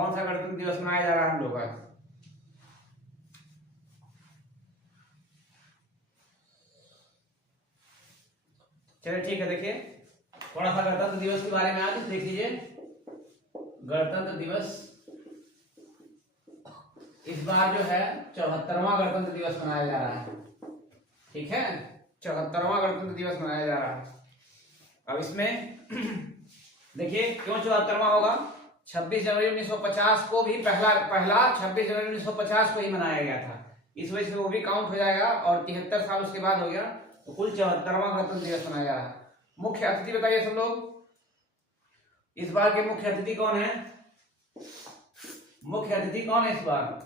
कौन सा गणतंत्र दिवस मनाया जा रहा है हम लोग का? चलिए ठीक है, देखिए थोड़ा सा गणतंत्र दिवस के बारे में आज देख लीजिए। गणतंत्र दिवस इस बार जो है 74वां गणतंत्र दिवस मनाया जा रहा है। ठीक है, 74वां गणतंत्र दिवस मनाया जा रहा है। अब इसमें देखिए क्यों 74वां होगा? 26 जनवरी 1950 को भी पहला 26 जनवरी 1950 को ही मनाया गया था, इस वजह से वो भी काउंट हो जाएगा और 73 साल उसके बाद हो गया, तो कुल 74वां गणतंत्र दिवस मनाया जा रहा है। मुख्य अतिथि बताइए सब लोग, इस बार के मुख्य अतिथि कौन है? मुख्य अतिथि कौन है इस बार?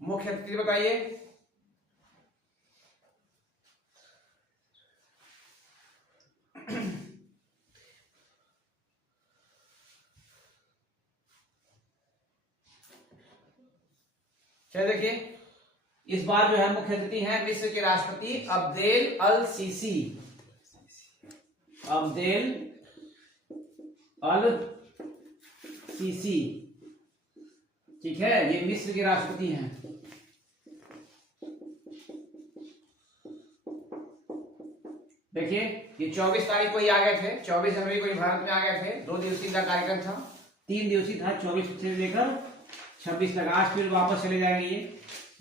मुख्य अतिथि बताइए। चलिए देखिए, इस बार जो है मुख्य अतिथि हैं मिस्र के राष्ट्रपति अब्देल अल सीसी। अब्देल अल सीसी, ठीक है, ये मिस्र के राष्ट्रपति हैं। देखिए ये 24 तारीख को ही आ गए थे, 24 जनवरी को ही भारत में आ गए थे। 2 दिवसीय का कार्यक्रम था, 3 दिवसीय था, 24 से लेकर 26 तक। आज फिर वापस चले जाएंगे। ये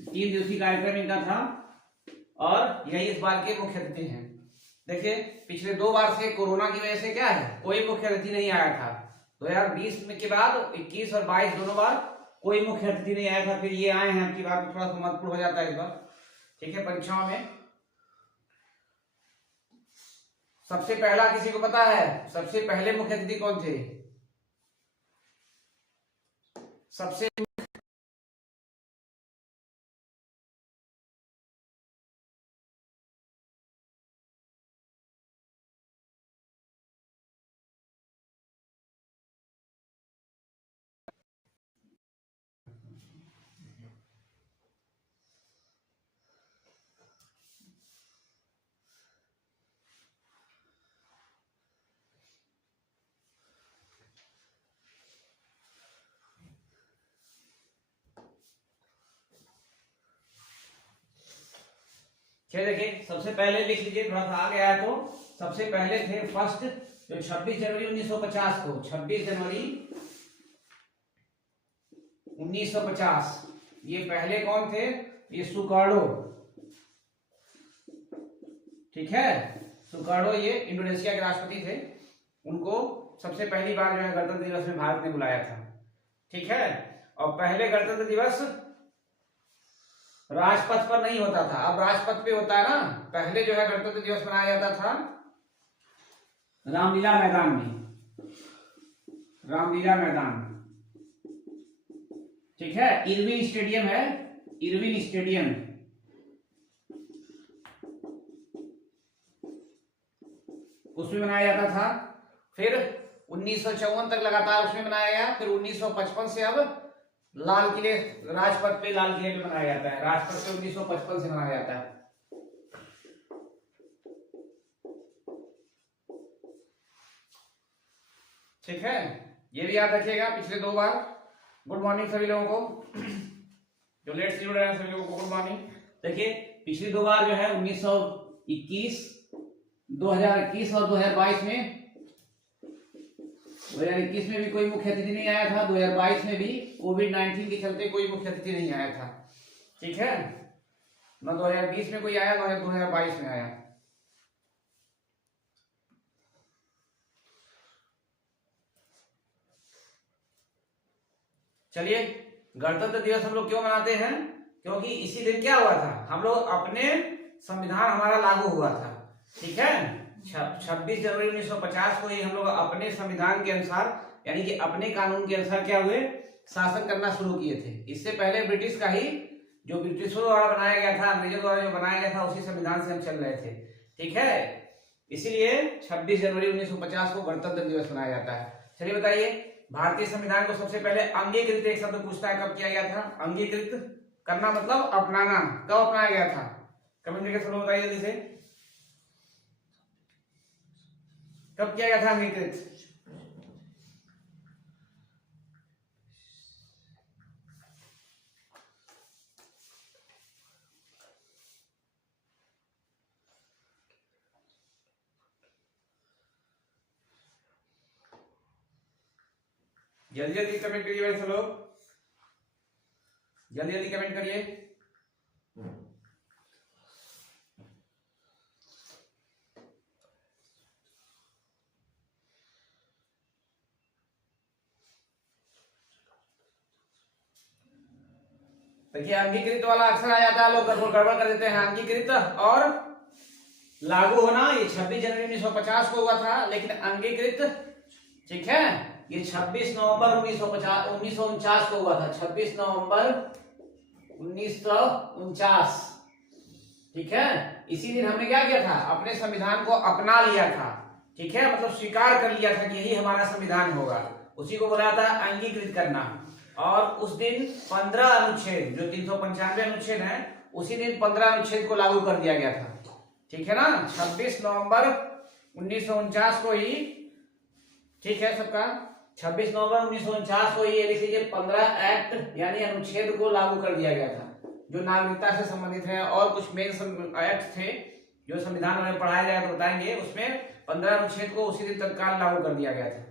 3 दिवसीय कार्यक्रम इनका था और यही इस बार के मुख्य अतिथि हैं। देखिए पिछले 2 बार से कोरोना की वजह से क्या है, कोई मुख्य अतिथि नहीं आया था। 2020 में के बाद 21 और 22 दोनों बार कोई मुख्य अतिथि नहीं आया था, फिर ये आए हैं। आपकी बात थोड़ा सा महत्वपूर्ण हो जाता है इस बार। ठीक है, परीक्षाओं में सबसे पहला किसी को पता है सबसे पहले मुख्य अतिथि कौन थे? सबसे देखिए सबसे पहले लिख लीजिए, थोड़ा सा आ गया है तो सबसे पहले थे फर्स्ट जो 26 जनवरी 1950 को, 26 जनवरी 1950 ये पहले कौन थे? ये सुकार्डो। ठीक है, सुकार्डो ये इंडोनेशिया के राष्ट्रपति थे। उनको सबसे पहली बार जो है गणतंत्र दिवस में भारत ने बुलाया था। ठीक है, और पहले गणतंत्र दिवस राजपथ पर नहीं होता था, अब राजपथ पे होता है ना। पहले जो है गणतंत्र दिवस मनाया जाता था रामलीला मैदान में, रामलीला मैदान। ठीक है, इरविन स्टेडियम है, इरविन स्टेडियम, उसमें मनाया जाता था। फिर 1954 तक लगातार उसमें मनाया गया। फिर 1955 से अब लाल किले, राजपथ पे, लाल किले पे मनाया जाता है। राजपथ पे 1955 से मनाया जाता है। ठीक है, ये भी याद रखिएगा पिछले 2 बार। गुड मॉर्निंग सभी लोगों को, जो लेट से जुड़ रहे हैं सभी लोगों को गुड मॉर्निंग। देखिए पिछली 2 बार जो है 1921, 2021 और 2022 में 2021 में भी कोई मुख्य अतिथि नहीं आया था। 2022 में भी कोविड-19 के चलते कोई मुख्य अतिथि नहीं आया था। ठीक है, न 2020 में कोई आया, न 2022 में आया। चलिए, गणतंत्र दिवस हम लोग क्यों मनाते हैं? क्योंकि इसी दिन क्या हुआ था, हम लोग अपने संविधान हमारा लागू हुआ था। ठीक है, 26 जनवरी 1950 को ही हम लोग अपने संविधान के अनुसार, यानी कि अपने कानून के अनुसार क्या हुए, शासन करना शुरू किए थे। इससे पहले ब्रिटिश का ही, जो ब्रिटिशों द्वारा बनाया गया था, अंग्रेजों द्वारा जो बनाया गया था, उसी संविधान से हम चल रहे थे। ठीक है, इसीलिए 26 जनवरी 1950 को गणतंत्र दिवस मनाया जाता है। चलिए बताइए, भारतीय संविधान को सबसे पहले अंगीकृत, एक शब्द पूछता है, कब किया गया था? अंगीकृत करना मतलब अपनाना, कब अपनाया गया था? कमेंट करके सब लोग बताइए जल्दी से। कब किया गया था अंगीकृत? जल्दी जल्दी कमेंट करिए भाई सब लोग, जल्दी जल्दी कमेंट करिए। देखिए अंगीकृत वाला अक्सर आ जाता है, लोग गड़बड़ कर देते हैं। अंगीकृत और लागू होना ये 26 जनवरी 1950 को हुआ था, लेकिन अंगीकृत, ठीक है, ये 26 नवंबर 1949 को हुआ था। 26 नवंबर 1949, ठीक है। इसी दिन हमने क्या किया था, अपने संविधान को अपना लिया था, ठीक है, मतलब स्वीकार कर लिया था कि यही हमारा संविधान होगा। उसी को बोला था अंगीकृत करना। और उस दिन 15 अनुच्छेद, जो 395 अनुच्छेद है, उसी दिन 15 अनुच्छेद को लागू कर दिया गया था, ठीक है ना। 26 नवंबर 1949 को ही, ठीक है सबका, 26 नवंबर 1949 को ही लिख लीजिए 15 एक्ट यानी अनुच्छेद को लागू कर दिया गया था, जो नागरिकता से संबंधित है। और कुछ मेन एक्ट थे जो संविधान में पढ़ाया जाएगा तो बताएंगे। उसमें 15 अनुच्छेद को उसी दिन तत्काल लागू कर दिया गया था।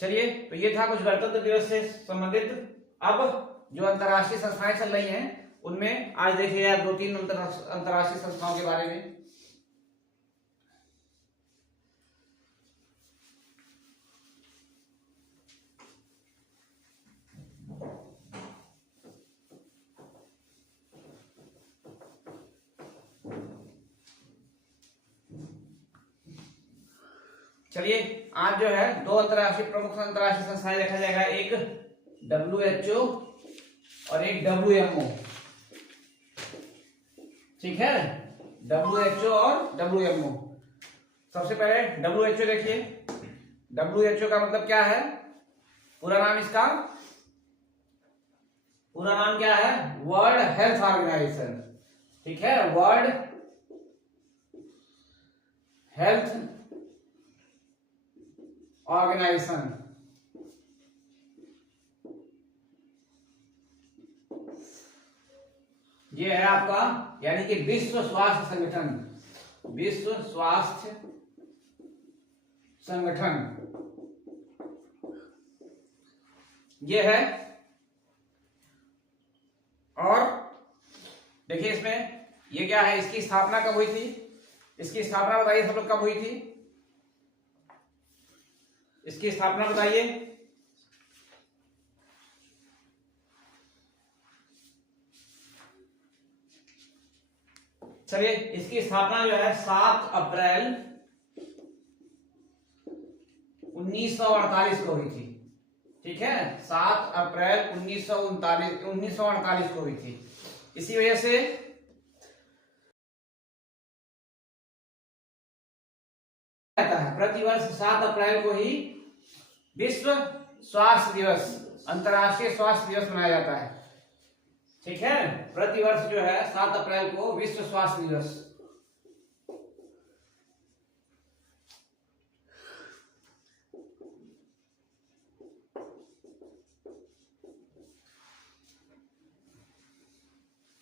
चलिए, तो ये था कुछ गणतंत्र दिवस से संबंधित। अब जो अंतर्राष्ट्रीय संस्थाएं चल रही हैं उनमें आज देखिए आप 2-3 अंतर्राष्ट्रीय संस्थाओं के बारे में। चलिए, आज जो है 2 अंतर्राष्ट्रीय प्रमुख अंतर्राष्ट्रीय संस्थाएं देखा जाएगा, एक WHO और एक WMO, ठीक है। WHO और WMO। सबसे पहले WHO देखिए। WHO का मतलब क्या है, पूरा नाम इसका, पूरा नाम क्या है, वर्ल्ड हेल्थ ऑर्गेनाइजेशन, ठीक है, वर्ल्ड हेल्थ ऑर्गेनाइजेशन। ये है आपका यानी कि विश्व स्वास्थ्य संगठन, विश्व स्वास्थ्य संगठन ये है। और देखिए इसमें ये क्या है, इसकी स्थापना कब हुई थी, इसकी स्थापना बताइए सब लोग, कब हुई थी, इसकी स्थापना बताइए। चलिए, इसकी स्थापना जो है 7 अप्रैल 1948 को हुई थी, ठीक है, 7 अप्रैल 1948 को हुई थी। इसी वजह से प्रतिवर्ष 7 अप्रैल को ही विश्व स्वास्थ्य दिवस, अंतर्राष्ट्रीय स्वास्थ्य दिवस मनाया जाता है, ठीक है। प्रतिवर्ष जो है 7 अप्रैल को विश्व स्वास्थ्य दिवस।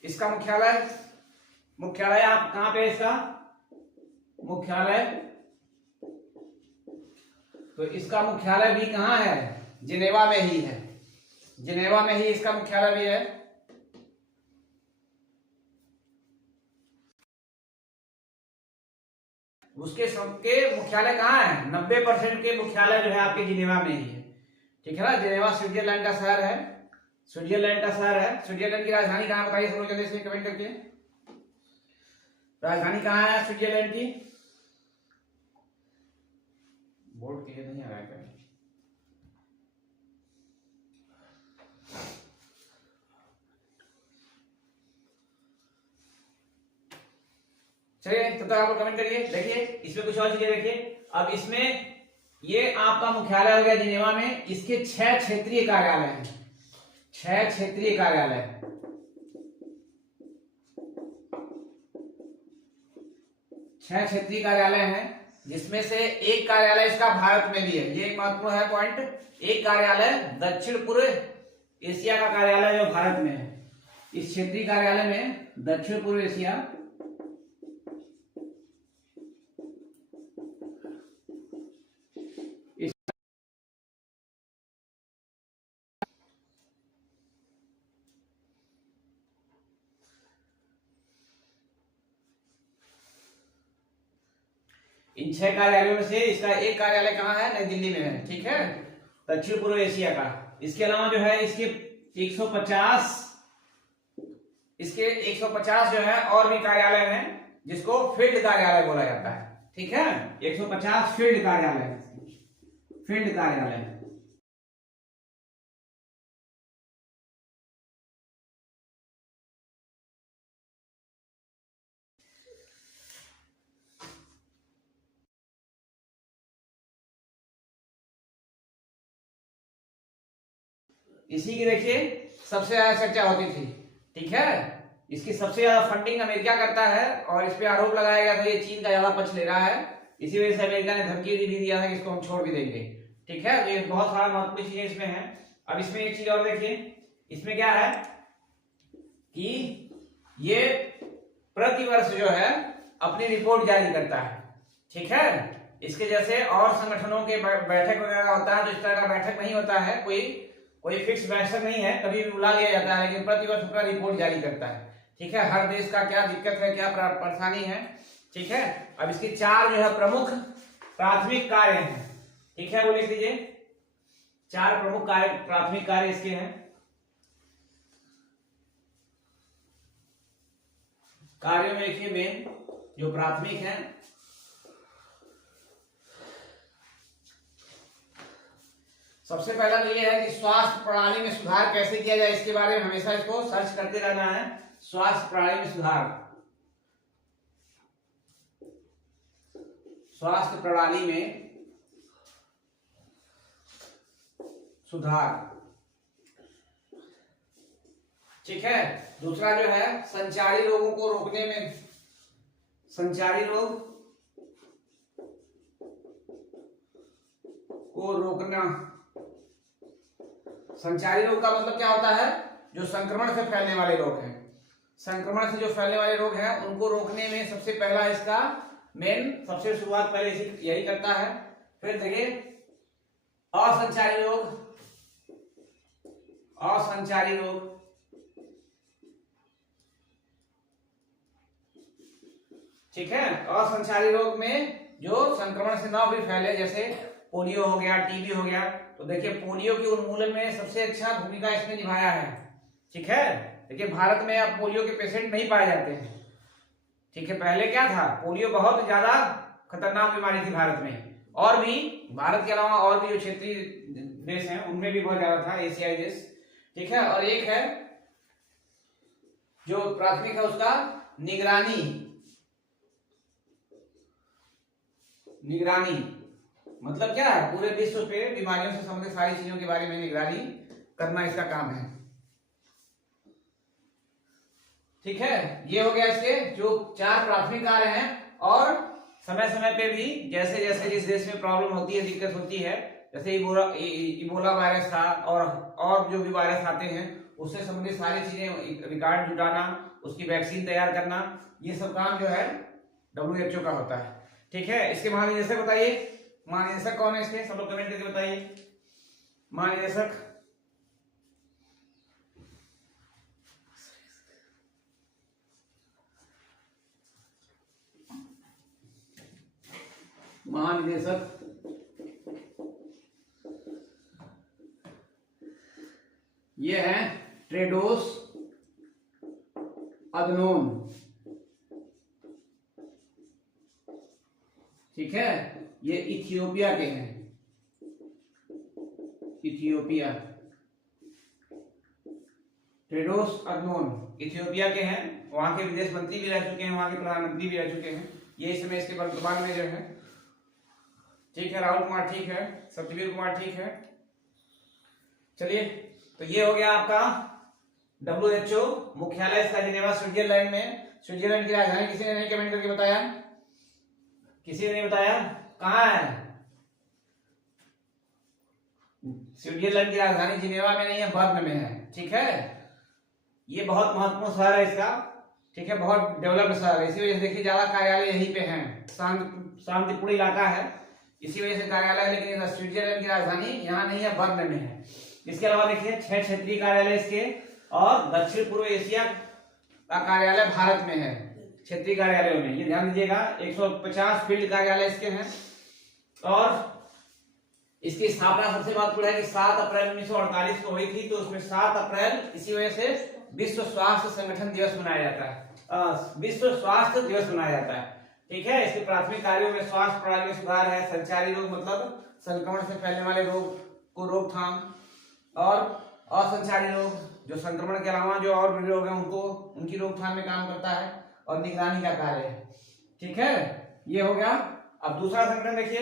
इसका मुख्यालय आप कहां पे है, इसका मुख्यालय, तो इसका मुख्यालय भी कहां है, जिनेवा में ही है, जिनेवा में ही इसका मुख्यालय भी है। उसके सबके मुख्यालय कहाँ है, 90% के मुख्यालय जो है आपके जिनेवा में ही है, ठीक है ना। जिनेवा स्विट्जरलैंड का शहर है, स्विट्जरलैंड का शहर है। स्विट्जरलैंड की राजधानी कहाँ बताइए सब लोग जल्दी से कमेंट करके, राजधानी कहाँ है स्विट्जरलैंड की, बोर्ड क्लियर नहीं आ रहा है कहीं। चलिए तो आप लोग कमेंट करिए। देखिए इसमें कुछ और चीजें देखिए। अब इसमें ये आपका मुख्यालय हो गया जिनेवा में, इसके 6 क्षेत्रीय कार्यालय हैं, 6 क्षेत्रीय कार्यालय, 6 क्षेत्रीय कार्यालय हैं, जिसमें से एक कार्यालय इसका भारत में भी है। ये एक महत्वपूर्ण है पॉइंट। एक कार्यालय दक्षिण पूर्व एशिया का कार्यालय जो भारत में है। इस क्षेत्रीय कार्यालय में दक्षिण पूर्व एशिया इन 6 कार्यालयों में से इसका एक कार्यालय कहाँ है? नई दिल्ली में है। ठीक है, दक्षिण पूर्व एशिया का। इसके अलावा जो है इसके 150 जो है और भी कार्यालय हैं, जिसको फील्ड कार्यालय बोला जाता है। ठीक है, 150 फील्ड कार्यालय। इसी की देखिए सबसे ज्यादा चर्चा होती थी। ठीक है, इसकी सबसे ज्यादा फंडिंग अमेरिका करता है और इस पे आरोप लगाया गया था ये चीन का ज्यादा पक्ष ले रहा है। इसी वजह से अमेरिका ने धमकी भी दिया था कि इसको हम छोड़ भी देंगे। ठीक है, तो ये बहुत सारा महत्वपूर्ण चीजें इसमें है। अब इसमें एक चीज और देखिए, इसमें क्या है कि ये प्रतिवर्ष जो है अपनी रिपोर्ट जारी करता है। ठीक है, इसके जैसे और संगठनों के बैठक वगैरह होता है, तो इस तरह का बैठक नहीं होता है, कोई फिक्स बैठक नहीं है, कभी भी बुला लिया जाता है, लेकिन प्रतिवर्ष अपना रिपोर्ट जारी करता है। ठीक है, हर देश का क्या दिक्कत है, क्या परेशानी है। ठीक है, अब इसकी 4 जो है प्रमुख प्राथमिक कार्य हैं। ठीक है, वो लिख लीजिए, 4 प्रमुख प्राथमिक कार्य इसके हैं। कार्यों में देखिए मेन जो प्राथमिक है, सबसे पहला तो यह है कि स्वास्थ्य प्रणाली में सुधार कैसे किया जाए, इसके बारे में हमेशा इसको सर्च करते रहना है। स्वास्थ्य प्रणाली में सुधार, स्वास्थ्य प्रणाली में सुधार। ठीक है, दूसरा जो है संचारी रोगों को रोकने में, संचारी रोग को रोकना। संचारी रोग का मतलब क्या होता है? जो संक्रमण से फैलने वाले रोग हैं, संक्रमण से जो फैलने वाले रोग हैं उनको रोकने में सबसे पहला इसका मेन सबसे शुरुआत पहले यही करता है। फिर देखिए असंचारी रोग, असंचारी रोग, ठीक है, असंचारी रोग में जो संक्रमण से ना भी फैले, जैसे पोलियो हो गया, टीबी हो गया। तो देखिए पोलियो के उन्मूलन में सबसे अच्छा भूमिका इसने निभाया है। ठीक है, देखिए भारत में अब पोलियो के पेशेंट नहीं पाए जाते हैं। ठीक है, पहले क्या था, पोलियो बहुत ज्यादा खतरनाक बीमारी थी भारत में, और भी भारत के अलावा और भी जो क्षेत्रीय देश हैं उनमें भी बहुत ज्यादा था, एशियाई देश। ठीक है, और एक है जो प्राथमिक है उसका निगरानी, निगरानी मतलब क्या है, पूरे विश्व पे बीमारियों से संबंधित सारी चीजों के बारे में निगरानी करना इसका काम है। ठीक है, ये हो गया इसके जो 4 प्राथमिक कार्य हैं। और समय समय पे भी जैसे जैसे जिस देश में प्रॉब्लम होती है, दिक्कत होती है, जैसे इबोला वायरस था और जो भी वायरस आते हैं उससे संबंधित सारी चीजें रिकॉर्ड जुटाना, उसकी वैक्सीन तैयार करना, ये सब काम जो है WHO का होता है। ठीक है, इसके महानिदेशक बताइए, महानिदेशक कौन है इसके, सब लोग कमेंट करके बताइए। महानिदेशक ये है टेड्रोस अदनोम। ठीक है, ये इथियोपिया के हैं, इथियोपिया, टेड्रोस अदनोम इथियोपिया के हैं। वहां के विदेश मंत्री भी रह चुके हैं, वहां के प्रधानमंत्री भी रह चुके हैं। ये इस समय इसके वर्तमान में जो है। ठीक है, राहुल कुमार ठीक है, सत्यवीर कुमार ठीक है। चलिए, तो ये हो गया आपका WHO मुख्यालय इसका जिनेवा स्विट्जरलैंड में। स्विट्जरलैंड की राजधानी किसी ने नहीं कमेंट करके बताया। किसी ने नहीं बताया? कहाँ है? स्विट्जरलैंड की राजधानी जिनेवा में नहीं है, बर्न में है। ठीक है, ये बहुत महत्वपूर्ण शहर है इसका। ठीक है, बहुत डेवलप्ड शहर है, इसी वजह से देखिए ज्यादा कार्यालय यहीं पे हैं। शांतिपूर्ण इलाका है, इसी वजह से कार्यालय, लेकिन स्विट्जरलैंड की राजधानी यहाँ नहीं है, बर्न में है। इसके अलावा देखिए 6 क्षेत्रीय कार्यालय इसके, और दक्षिण पूर्व एशिया का कार्यालय भारत में है। क्षेत्रीय कार्यालयों में ये ध्यान दीजिएगा, 150 फील्ड कार्यालय इसके हैं। और इसकी स्थापना सबसे महत्वपूर्ण है कि 7 अप्रैल 1948 को हुई थी, तो उसमें 7 अप्रैल इसी वजह से विश्व स्वास्थ्य संगठन दिवस मनाया जाता है, विश्व स्वास्थ्य दिवस मनाया जाता है। ठीक है, इसके प्राथमिक कार्यों में स्वास्थ्य प्रणाली में सुधार है, संचारी रोग मतलब संक्रमण से फैलने वाले रोग को रोकथाम, और असंचारी रोग जो संक्रमण के अलावा जो और भी रोग हैं उनको उनकी रोकथाम में काम करता है, और निगरानी का कार्य है। ठीक है, ये हो गया। अब दूसरा संगठन देखिए,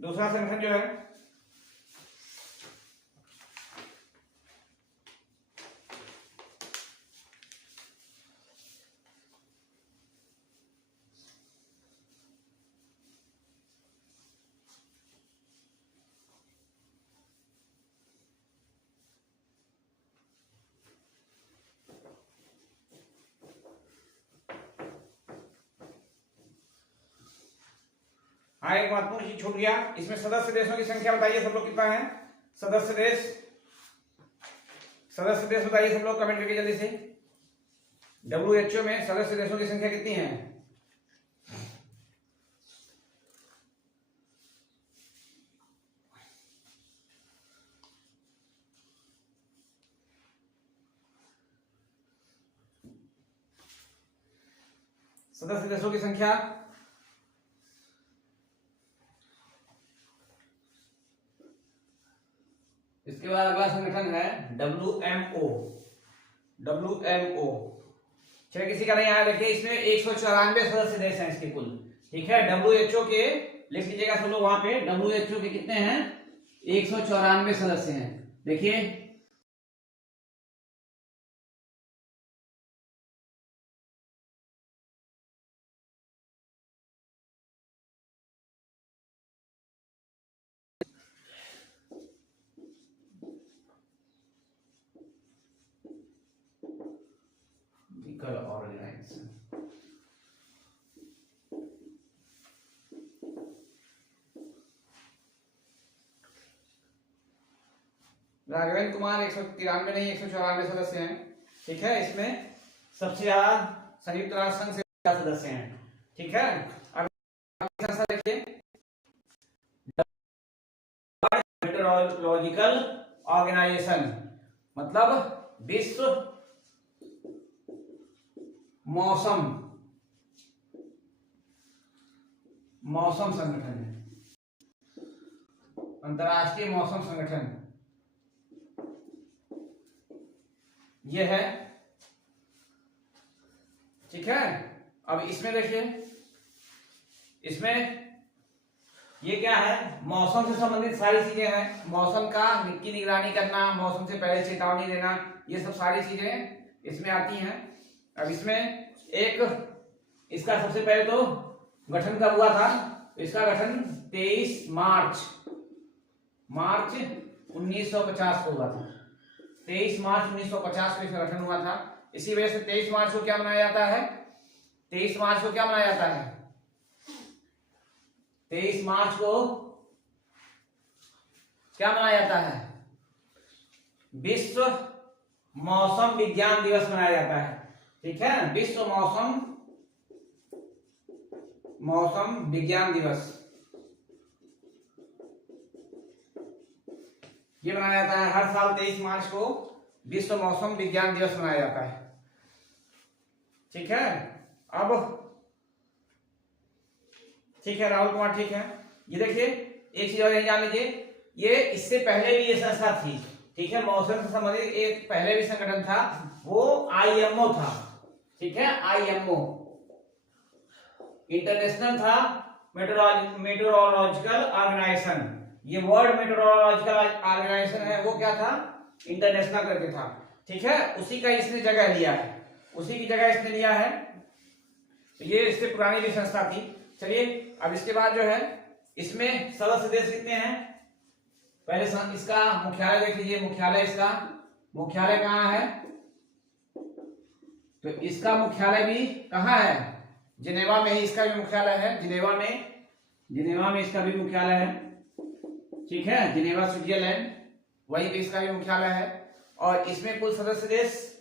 दूसरा संगठन जो है एक महत्वपूर्ण चीज छूट गया, इसमें सदस्य देशों की संख्या बताइए सब लोग कितना है? सदस्य देश बताइए सब लोग कमेंट करके जल्दी से। WHO में सदस्य देशों की संख्या कितनी है? सदस्य देशों की संख्या इसके बाद अगला संगठन है WMO। चलिए, किसी का नहीं आया, देखिए इसमें 194 सदस्य देश हैं इसके कुल। ठीक है, WHO के लिख लीजिएगा सब लोग वहां पे, WHO के कितने हैं? 194 सदस्य हैं। देखिए ऑर्गेनाइजेशन, राघवेंद्र कुमार 193 नहीं 194 सदस्य हैं। ठीक है, इसमें सबसे ज्यादा संयुक्त राष्ट्र संघ से सदस्य हैं। ठीक है, अगली संस्था देखिए, मेट्रोलॉजिकल ऑर्गेनाइजेशन मतलब विश्व मौसम संगठन है, अंतरराष्ट्रीय मौसम संगठन ये है। ठीक है, अब इसमें देखिए, इसमें ये क्या है? मौसम से संबंधित सारी चीजें हैं, मौसम की निगरानी करना, मौसम से पहले चेतावनी देना, ये सब सारी चीजें इसमें आती हैं। अब इसमें एक इसका सबसे पहले तो गठन कब हुआ था? इसका गठन 23 मार्च 1950 को हुआ था। 23 मार्च 1950 को इसका गठन हुआ था। इसी वजह से 23 मार्च को क्या मनाया जाता है? 23 मार्च को क्या मनाया जाता है? 23 मार्च को क्या मनाया जाता है? विश्व मौसम विज्ञान दिवस मनाया जाता है। ठीक है, विश्व मौसम विज्ञान दिवस ये मनाया जाता है हर साल 23 मार्च को विश्व मौसम विज्ञान दिवस मनाया जाता है। ठीक है, अब ठीक है राहुल कुमार, ठीक है। ये देखिए एक चीज और यही जान लीजिए, ये इससे पहले भी ये संस्था थी। ठीक है, मौसम से संबंधित एक पहले भी संगठन था, वो IMO था। ठीक है, IMO इंटरनेशनल था मेट्रोलॉजिकल ऑर्गेनाइजेशन। ये वर्ल्ड मेट्रोलॉजिकल ऑर्गेनाइजेशन है, वो क्या था? इंटरनेशनल करके था। ठीक है, उसी का इसने जगह लिया है, उसी की जगह इसने लिया है। ये इससे पुरानी भी संस्था थी। चलिए अब इसके बाद जो है इसमें सदस्य देश कितने हैं। पहले इसका मुख्यालय देख लीजिए, मुख्यालय इसका मुख्यालय कहाँ है, तो इसका मुख्यालय भी कहाँ है, जिनेवा में ही इसका भी मुख्यालय है, जिनेवा में इसका भी मुख्यालय है, ठीक है, जिनेवा स्विट्जरलैंड, वहीं पे इसका भी मुख्यालय है। और इसमें कुल सदस्य देश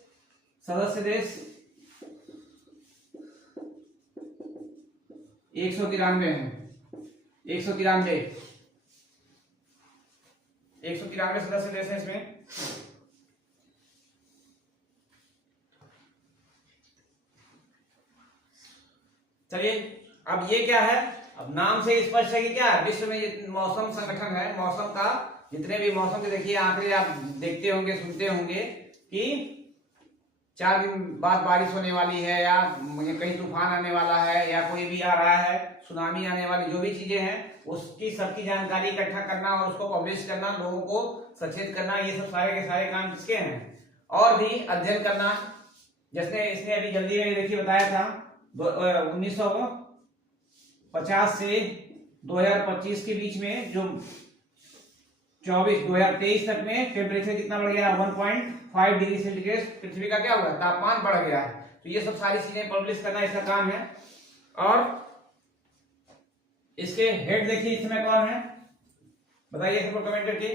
193 है, 193 सदस्य देश है इसमें। चलिए अब ये क्या है, अब नाम से स्पष्ट है कि क्या है, विश्व में मौसम संगठन है, मौसम का जितने भी मौसम के देखिए आंकड़े आप देखते होंगे, सुनते होंगे कि 4 दिन बाद बारिश होने वाली है, या कहीं तूफान आने वाला है, या कोई भी आ रहा है, सुनामी आने वाली, जो भी चीजें हैं उसकी सबकी जानकारी इकट्ठा करना और उसको पब्लिश करना, लोगों को सचेत करना, ये सब सारे के सारे काम किसके हैं। और भी अध्ययन करना, जैसे इसने अभी जल्दी में देखिए बताया था 1950 से 2025 के बीच में जो 2023 तक में टेम्परेचर कितना बढ़ गया, 1.5 डिग्री सेंटीग्रेड पृथ्वी का क्या हुआ, तापमान बढ़ गया है। तो ये सब सारी चीजें पब्लिश करना इसका काम है। और इसके हेड देखिए इस समय कौन है, बताइए सबको कमेंट करके।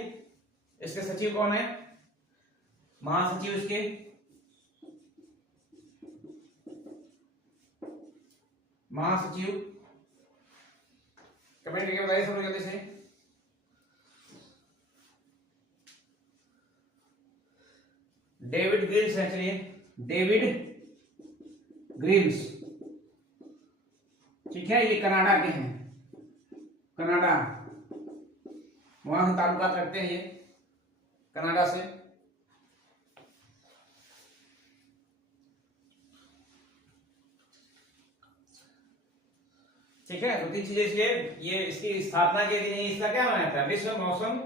इसके सचिव कौन है, महासचिव इसके, महासचिव कमेंट करके बताइए सब लोग जल्दी से। डेविड ग्रिल्स है, चलिए डेविड ग्रिल्स, ठीक है, ये कनाडा के हैं, कनाडा, वहां से ताल्लुकात रखते हैं ये कनाडा से। ठीक है, 2-3 चीजें ये इसकी स्थापना के दिन इसका क्या मनाया जाता है, विश्व मौसम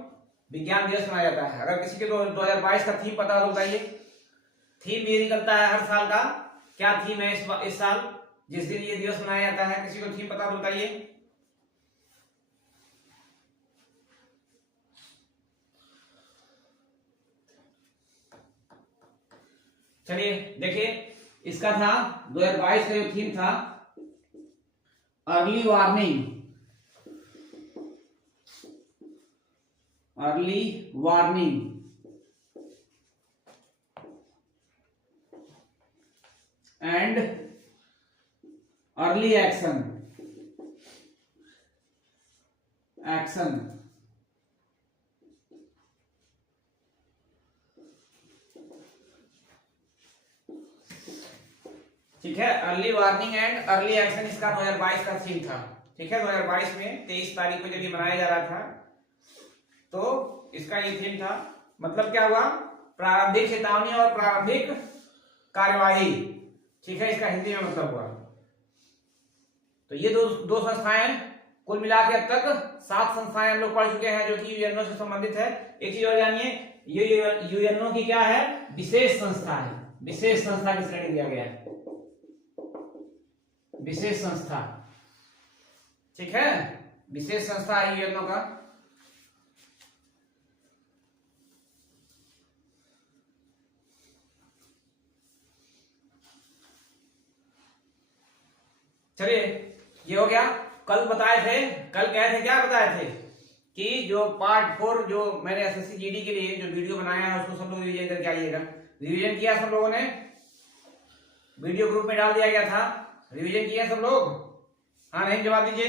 विज्ञान दिवस मनाया जाता है। अगर किसी के 2022 का थीम पता हो तो बताइए। थीम ये निकलता है हर साल का, क्या थीम है इस साल जिस दिन ये दिवस मनाया जाता है, किसी को थीम पता तो बताइए। चलिए देखिए इसका था 2022 का जो थीम था, early warning and early action. ठीक है, early warning and early action इसका 2022 का थीम था। ठीक है, 2022 में 23 तारीख को जब ये मनाया जा रहा था तो इसका ये थीम था। मतलब क्या हुआ, प्रारंभिक चेतावनी और प्रारंभिक कार्यवाही। ठीक है, इसका हिंदी में मतलब हुआ। तो ये दो संस्थाएं, कुल मिला के अब तक 7 संस्थाएं हम लोग पढ़ चुके हैं जो कि यूएनओ से संबंधित है। एक चीज और जानिए, ये यूएनओ की क्या है, विशेष संस्था है, विशेष संस्था की श्रेणी दिया गया है, विशेष संस्था। ठीक है, विशेष संस्था है यूएनओ का। चलिए ये हो गया। कल बताए थे, कल कहे थे, क्या बताए थे कि जो पार्ट 4 जो मैंने एसएससी जीडी के लिए जो वीडियो बनाया है उसको सब लोग रिवीजन करके आइएगा। रिवीजन किया सब लोगों ने, वीडियो ग्रुप में डाल दिया गया था, रिवीजन किया सब लोग? हाँ नहीं जवाब दीजिए।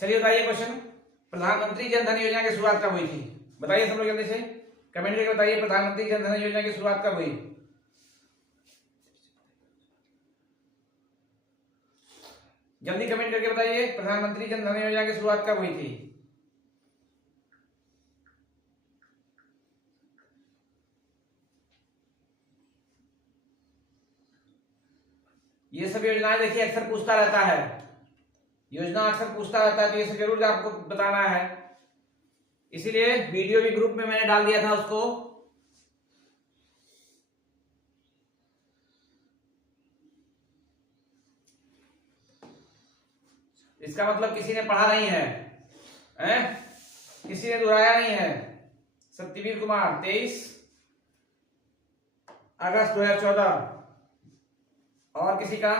चलिए बताइए क्वेश्चन, प्रधानमंत्री जन धन योजना की शुरुआत कब हुई थी? बताइए सब लोग जल्दी से कमेंट करके बताइए, प्रधानमंत्री जन धन योजना की शुरुआत कब हुई? जल्दी कमेंट करके बताइए, प्रधानमंत्री जन धन योजना की शुरुआत कब हुई थी? ये सब योजनाएं देखिए अक्सर पूछता रहता है, योजना अक्सर पूछता रहता है, तो ये सब जरूर आपको बताना है। इसीलिए वीडियो भी ग्रुप में मैंने डाल दिया था उसको। इसका मतलब किसी ने पढ़ा नहीं है, किसी ने दोहराया नहीं है। सत्यवीर कुमार 23 अगस्त 2014। और किसी का?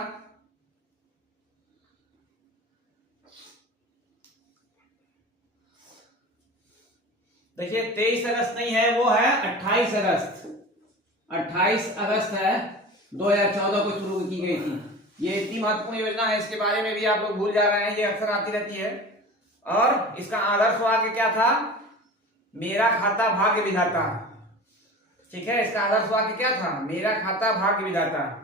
देखिए 23 अगस्त नहीं है, वो है 28 अगस्त। 28 अगस्त है 2014 को शुरू की गई थी। ये इतनी महत्वपूर्ण योजना है, इसके बारे में भी आप लोग भूल जा रहे हैं, ये अक्सर आती रहती है। और इसका आदर्श वाक्य क्या था? मेरा खाता भाग्य विधाता। ठीक है, इसका आदर्श वाक्य क्या था? मेरा खाता भाग्य विधाता।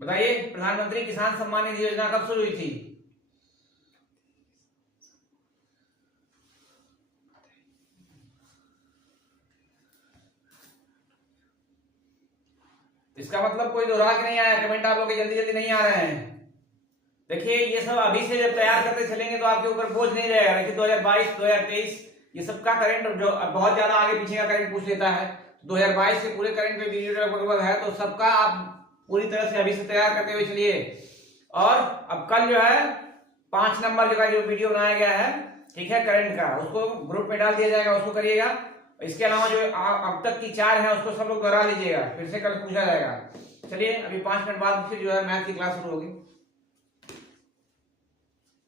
बताइए, प्रधानमंत्री किसान सम्मान निधि योजना कब शुरू हुई थी? इसका मतलब कोई दोहरा के नहीं आया, कमेंट आप लोग जल्दी जल्दी नहीं आ रहे हैं। देखिए ये सब अभी से जब तैयार करते चलेंगे तो आपके ऊपर बोझ नहीं रहेगा। देखिए 2022, 2023 ये सब का करंट जो बहुत ज्यादा आगे पीछे का करंट पूछ लेता है, 2022 के पूरे करंट पे वीडियो लगभग है, तो सबका आप पूरी तरह से अभी से तैयार करते हुए चलिए। और अब कल जो है 5 नंबर जो वीडियो बनाया गया है, ठीक है, करंट का, उसको ग्रुप में डाल दिया जाएगा, उसको करिएगा। इसके अलावा जो अब तक की 4 है उसको सब लोग दोहरा लीजिएगा, फिर से कल पूछा जाएगा। चलिए अभी 5 मिनट बाद फिर जो है मैथ की क्लास शुरू होगी।